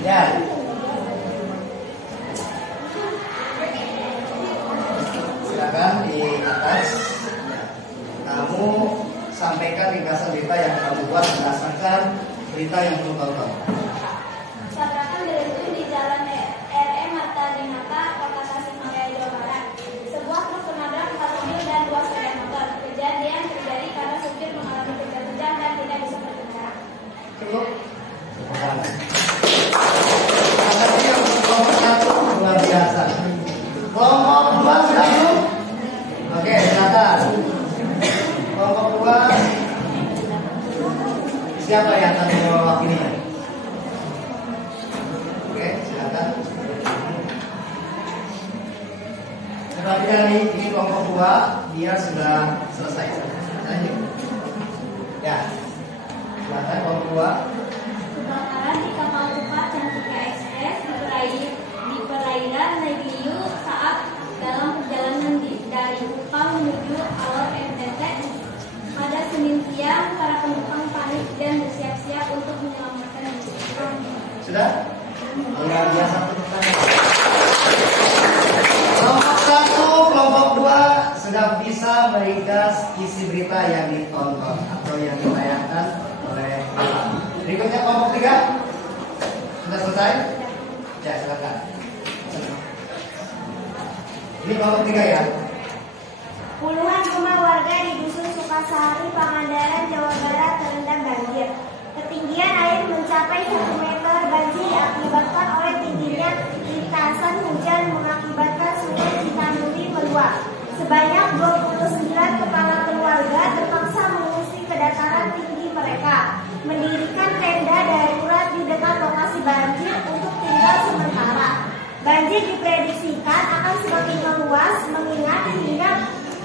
Ya. Silakan di atas. Kamu sampaikan ringkasan berita yang kamu buat berdasarkan berita yang kamu tonton. Tabrakan berhenti di Jalan RM Marta Dinata, Kota Tasikmalaya, Jawa Barat. Sebuah truk menabrak 4 mobil dan 2 sepeda motor. Kejadian terjadi karena supir mengalami kejang-kejang dan tidak bisa berbicara. Cukup. Makasih untuk kelompok 1 luar biasa. Kelompok 2 sudah belum? Oke, silakan. Kelompok 2 siapa yang akan mewakilinya? Oke, silakan. Perhatikan ini kelompok 2, dia sudah selesai. Ya, silakan kelompok 2. Kebakaran di kapal cepat Cantika Express di perairan Legiu saat dalam perjalanan dari Kupang menuju Alor NTT. Pada Senin siang, para penumpang panik dan bersiap-siap untuk menyelamatkan diri. Sudah? Luar biasa pertanyaan. Kelompok 1, kelompok 2 sudah bisa meringkas isi berita yang ditonton atau yang ditayangkan oleh Bapak. Berikutnya kelompok 3 sudah selesai? Ya, silakan. Ini kelompok 3 ya. Puluhan rumah warga di Dusun Sukasari, Pangandaran, Jawa Barat terendam banjir. Ketinggian air mencapai 1 meter. Banjir diakibatkan oleh tingginya lintasan hujan mengakibatkan sungai Citanduri meluap. Sebanyak 29 kepala keluarga terpaksa mengungsi ke dataran tinggi mereka, mendirikan tenda darurat di dekat lokasi banjir untuk tinggal sementara. Banjir diprediksikan akan semakin meluas mengingat hingga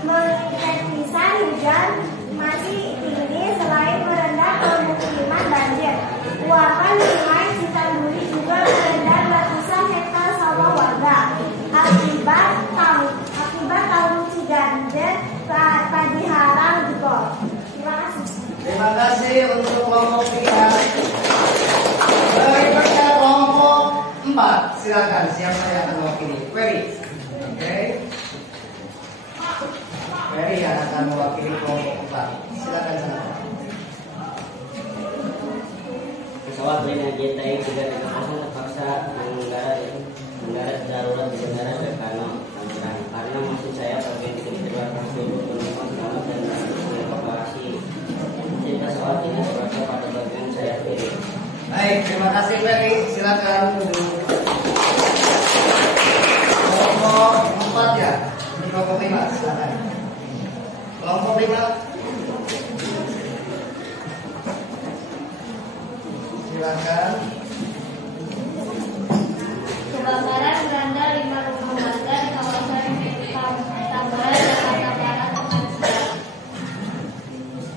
mengintensifkan hujan masih tinggi selain merendam permukiman banjir. Luapan sungai Citanduri juga merendam ratusan hektar sawah warga. akan mewakili kelompok 4. Silakan sana. Pesawat Lion JTI 330 terpaksa mendarat darurat di Bandara Soekarno Tangerang karena maksud saya bagian terbatas seluruh penumpang selamat dan dievakuasi. Jadi pesawat ini terpaksa pada bagian sayap kiri. Baik, terima kasih Ferry. Silakan. Kelompok 4 ya. Ini kelompok 5. Silakan. Kelompok 5. Silakan. Kebakaran melanda 5 rumah warga di kawasan Tambahan, Jakarta Barat, tepat siang.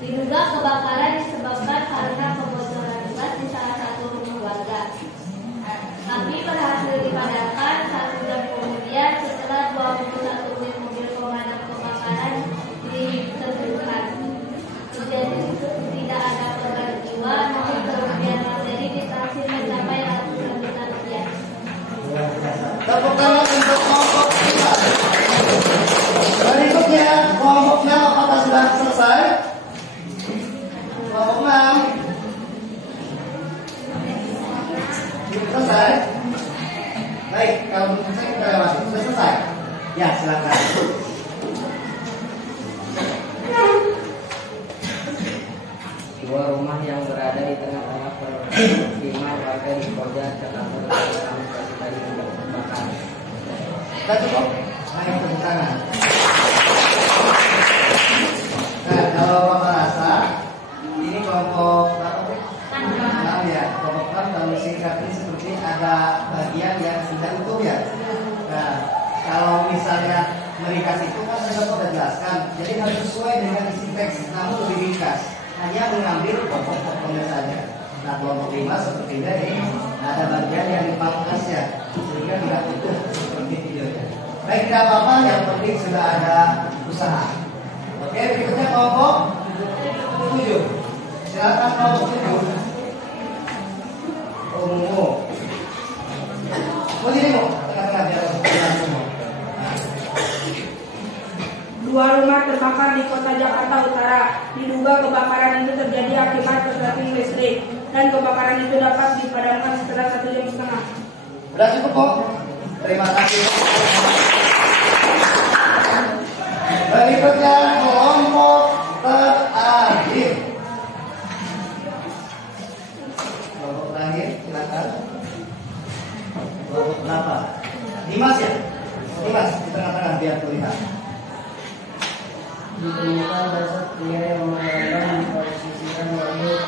Diduga kebakaran disebabkan karena kebocoran gas di salah satu rumah warga. Api berhasil dipadamkan 1 jam kemudian setelah 21 unit mobil pemadam kebakaran diterjunkan. Jadi tidak ada korban jiwa, namun kerugian materi ditaksir mencapai ratusan juta rupiah. Tepuk tangan untuk kelompok 5. Berikutnya kelompok 6 apakah sudah selesai? Kelompok 6 selesai? Baik, kalau belum selesai kita lewati. Sudah selesai? Ya, silakan. Dua rumah yang berada di tengah-tengah permukiman warga di Koja Jakarta Barat tadi terbakar. Sudah cukup? Ayo tepuk tangan. Nah, kalau Bapak rasa ini kelompok berapa? 6 ya. Kelompok 6 kalau singkatnya seperti ada bagian yang tidak utuh ya. Nah, kalau misalnya meringkas itu kan saya sudah jelaskan. Jadi harus sesuai dengan isi teks, namun lebih ringkas. Hanya mengambil pokok-pokoknya saja. Nah, kelompok 5 seperti ini ada bagian yang dipangkas ya, sehingga tidak utuh seperti videonya. Baik, tidak apa-apa, yang penting sudah ada usaha. Oke, berikutnya kelompok 7. Silakan kelompok 7. Ungu. Ini mau tengah-tengah biar semua. Dua rumah terbakar di kota Jakarta Utara. Diduga kebakaran itu terjadi akibat korsleting listrik dan kebakaran itu dapat dipadamkan setelah 1 jam setengah. Sudah cukup kok. Terima kasih. Berikutnya kelompok terakhir. Kelompok terakhir, silakan. Kelompok berapa? Dimas ya? Dimas di tengah-tengah biar terlihat. Ditemukan jasad pria yang mengambang di posisikan waduk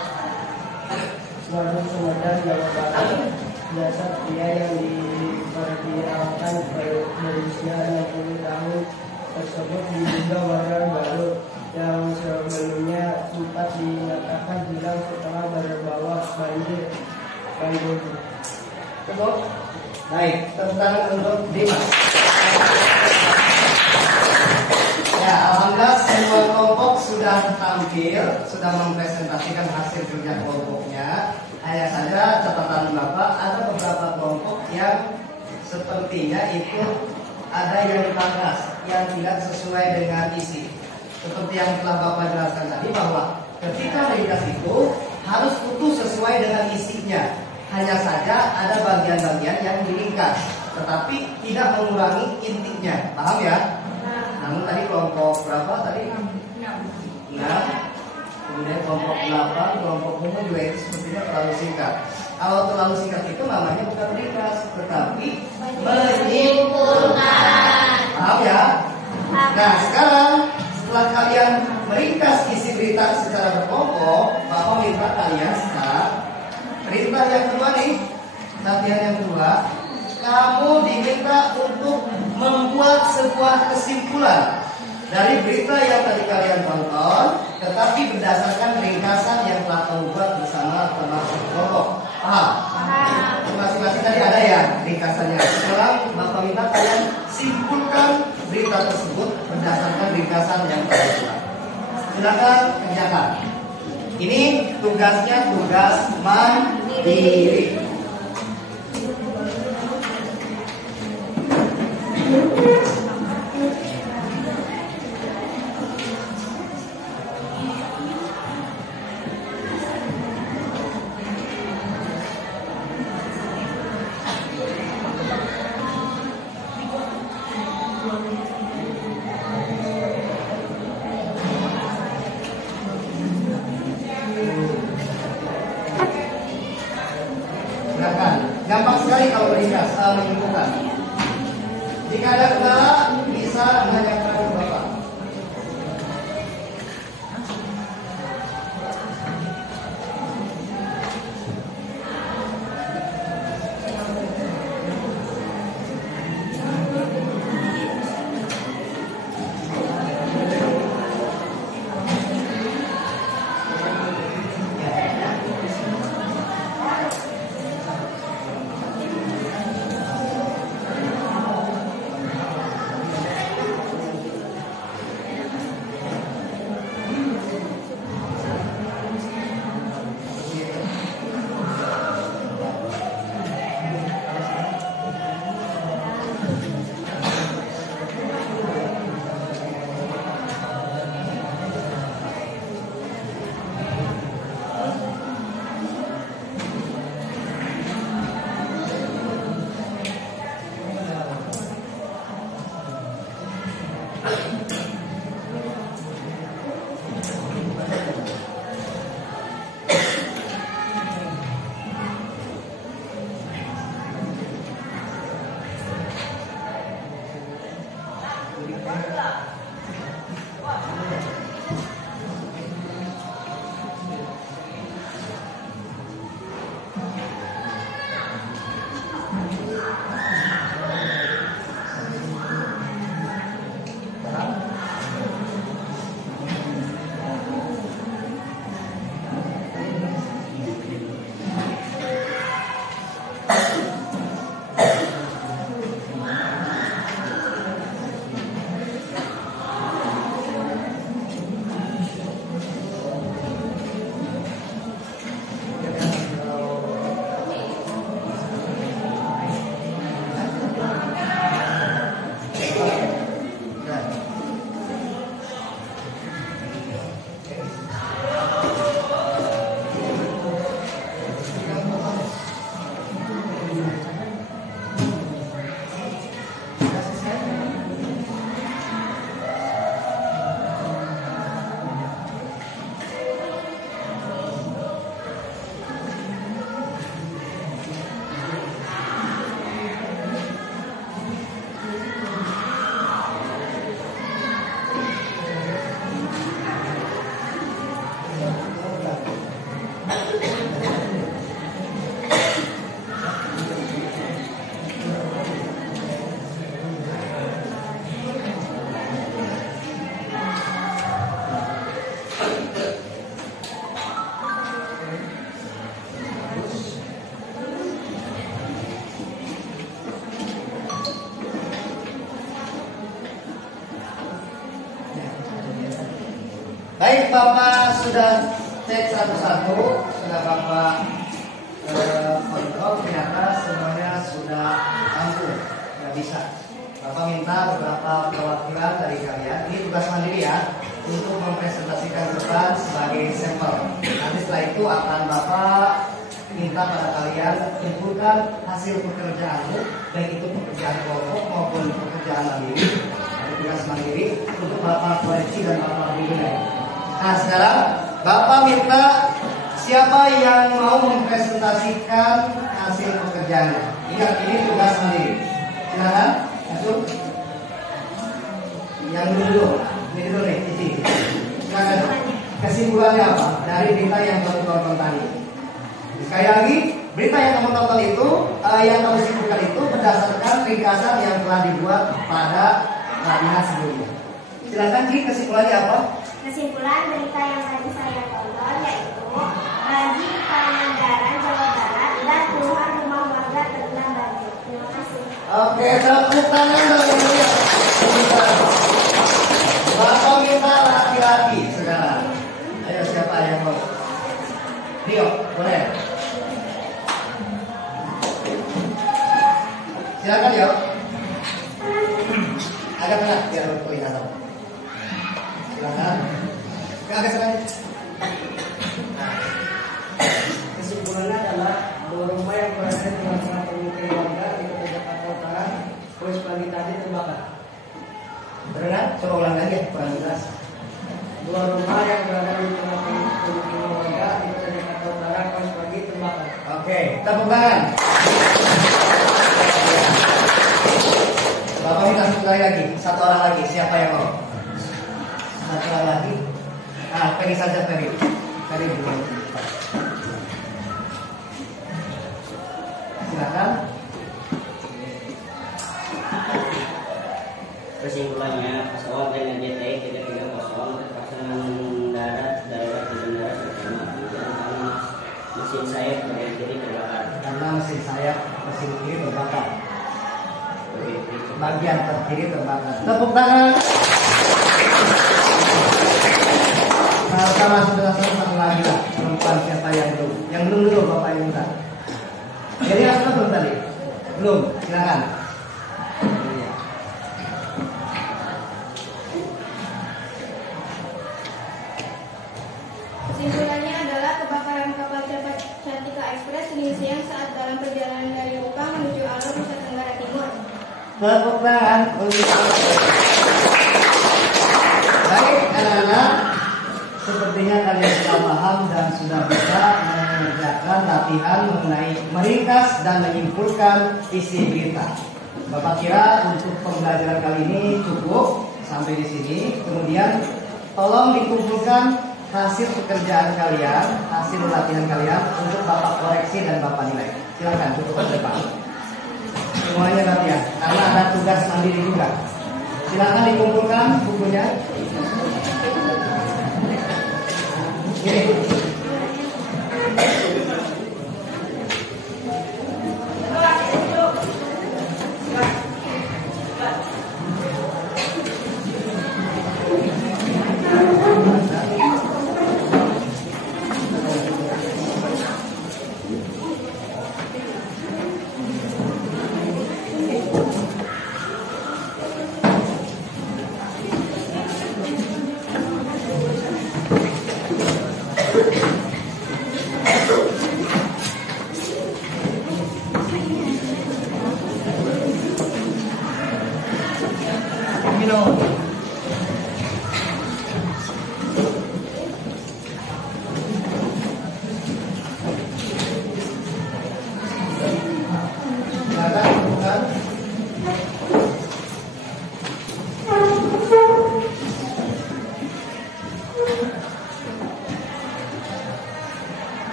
Sumedang, Jawa Barat. Jasad pria yang diperkirakan berusia 60 tahun tersebut diduga warga baru yang sebelumnya sempat dinyatakan hilang setelah terbawa banjir. Cukup? Baik, tepuk tangan untuk Dimas. Ya, alhamdulillah semua kelompok sudah tampil, sudah mempresentasikan hasil kerja kelompoknya. Hanya saja catatan Bapak, ada beberapa kelompok yang sepertinya itu ada yang dipangkas, yang tidak sesuai dengan isi. Seperti yang telah Bapak jelaskan tadi bahwa ketika ringkas itu harus utuh sesuai dengan isinya. Hanya saja ada bagian-bagian yang diringkas, tetapi tidak mengurangi intinya. Paham ya? Namun tadi kelompok berapa tadi? 6. Kemudian kelompok 8, kelompok umum juga itu sepertinya terlalu singkat. Kalau terlalu singkat itu namanya bukan ringkas, tetapi menyimpulkan. Paham ya? Nah, sekarang setelah kalian meringkas isi berita secara berkelompok, Bapak minta kalian sekarang perintah yang kedua nih, latihan yang kedua, kamu diminta untuk membuat sebuah kesimpulan dari berita yang tadi kalian tonton, tetapi berdasarkan ringkasan yang telah kamu buat bersama termasuk kelompok. Paham? Masing-masing tadi ada ya ringkasannya. Sekarang Bapak minta kalian simpulkan berita tersebut berdasarkan ringkasan yang telah buat. Silakan kerjakan. Ini tugasnya tugas mandiri. Jika ada kendala, bisa menanyakan ke Bapak. Baik, Bapak sudah cek satu-satu, sudah Bapak kontrol, ternyata semuanya sudah mampu, sudah bisa. Bapak minta beberapa perwakilan dari kalian, ini tugas mandiri ya, untuk mempresentasikan ke depan sebagai sampel. Nanti setelah itu akan Bapak minta pada kalian kumpulkan hasil pekerjaanmu, baik itu pekerjaan kelompok maupun pekerjaan mandiri, tugas mandiri untuk Bapak koreksi dan Bapak bimbing. Nah, sekarang Bapak minta siapa yang mau mempresentasikan hasil pekerjaannya. Ingat, ini tugas mandiri. Silakan, masuk. Yang dulu, ini dulu nih, Cici. Silakan. Kesimpulannya apa dari berita yang kamu tonton tadi? Sekali lagi, berita yang kamu tonton itu, yang kamu simpulkan itu berdasarkan ringkasan yang telah dibuat pada webinar sebelumnya. Silakan, Ci, kesimpulannya apa? Kesimpulan berita yang tadi saya tonton yaitu bagi Pangandaran, Jawa Barat dan puluhan rumah warga terendam banjir. Terima kasih. Oke, tepuk tangan dulu ya. Bapak minta laki-laki sekarang. Ayo, siapa yang mau? Rio, boleh. Silakan, Rio. Agak tengah biar kelihatan. Silakan. Agak tengah. Kesimpulannya adalah bahwa rumah yang berada di tengah-tengah permukiman warga di Kota Jakarta Utara Kamis pagi tadi terbakar. Benar? Coba ulang lagi ya, kurang jelas. Dua rumah yang berada di tengah-tengah permukiman warga di Kota Jakarta Utara Kamis pagi terbakar. Oke, tepuk tangan. Bapak minta satu orang lagi. Siapa yang mau? Satu orang lagi. Ferry saja, Ferry. Ferry belum. Silakan. Kesimpulannya, pesawat dengan JTI 330 terpaksa mendarat darurat di bandara Soekarno karena mesin sayap bagian kiri terbakar. Karena mesin sayap mesin kiri terbakar. Bagian kiri terbakar. Tepuk tangan. Nah, kita masuk dengan satu lagi lah. Perempuan siapa yang belum? Yang belum dulu Bapak yang minta. Jadi apa belum tadi? Belum. Silakan. Kesimpulannya adalah kebakaran kapal cepat Cantika Express Senin siang saat dalam perjalanan dari Kupang menuju Alor, Nusa Tenggara Timur. Tepuk tangan. Baik anak-anak, sepertinya kalian sudah paham dan sudah bisa mengerjakan latihan mengenai meringkas dan menyimpulkan isi berita. Bapak kira untuk pembelajaran kali ini cukup sampai di sini. Kemudian tolong dikumpulkan hasil pekerjaan kalian, hasil latihan kalian untuk Bapak koreksi dan Bapak nilai. Silakan cukup ke depan. Semuanya latihan, karena ada tugas mandiri juga. Silakan dikumpulkan bukunya. Ini.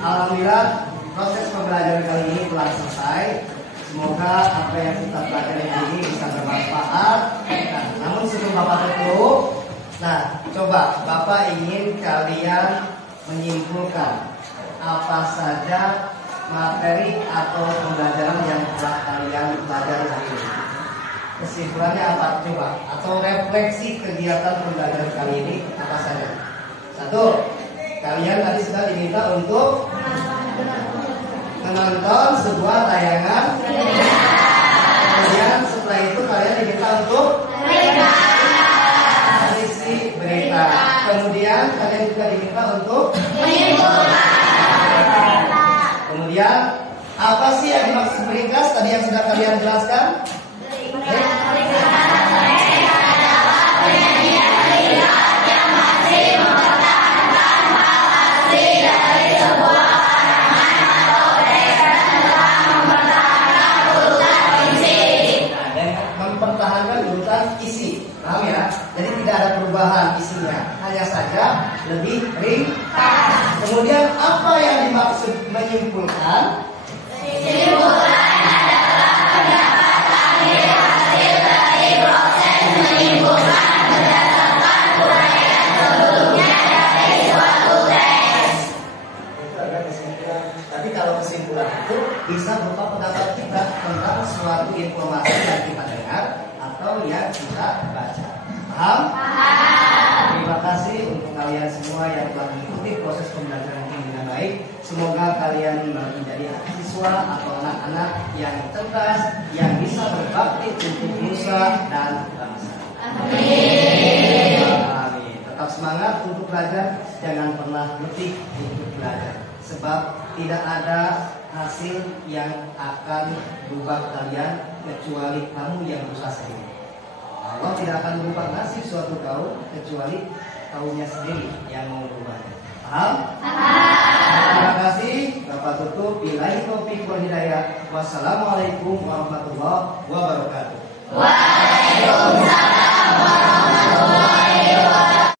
Alhamdulillah proses pembelajaran kali ini telah selesai. Semoga apa yang kita pelajari ini bisa bermanfaat. Nah, namun sebelum Bapak tutup, coba Bapak ingin kalian menyimpulkan apa saja materi atau pembelajaran yang telah kalian pelajari hari ini. Kesimpulannya apa? Coba atau refleksi kegiatan pembelajaran kali ini apa saja? Satu, kalian tadi sudah diminta untuk menonton sebuah tayangan. Kemudian setelah itu kalian diminta untuk isi berita. Kemudian kalian juga diminta untuk kemudian apa sih yang dimaksud meringkas tadi yang sudah kalian jelaskan? Isi, paham ya? Jadi tidak ada perubahan isinya, hanya saja lebih ringkas. Kemudian apa yang dimaksud menyimpulkan? Kesimpulan adalah pendapatan hasil dari proses menyimpulkan berdasarkan uraian sebelumnya dari suatu teks. Tapi kalau kesimpulan itu bisa berupa pendapat kita tentang suatu informasi yang kita dengar atau yang kita baca. Paham? Paham. Terima kasih untuk kalian semua yang telah mengikuti proses pembelajaran ini dengan baik. Semoga kalian menjadi siswa atau anak-anak yang cerdas, yang bisa berbakti untuk nusa dan bangsa. Amin. Amin. Tetap semangat untuk belajar, jangan pernah letih untuk belajar. Sebab tidak ada hasil yang akan berubah kalian kecuali kamu yang berusaha sendiri. Allah tidak akan berubah nasib suatu kaum kecuali kaumnya sendiri yang mau berubah. Paham? Terima kasih. Bapak tutup. Billahi taufiq wal hidayah. Wassalamualaikum warahmatullahi wabarakatuh. Waalaikumsalam warahmatullahi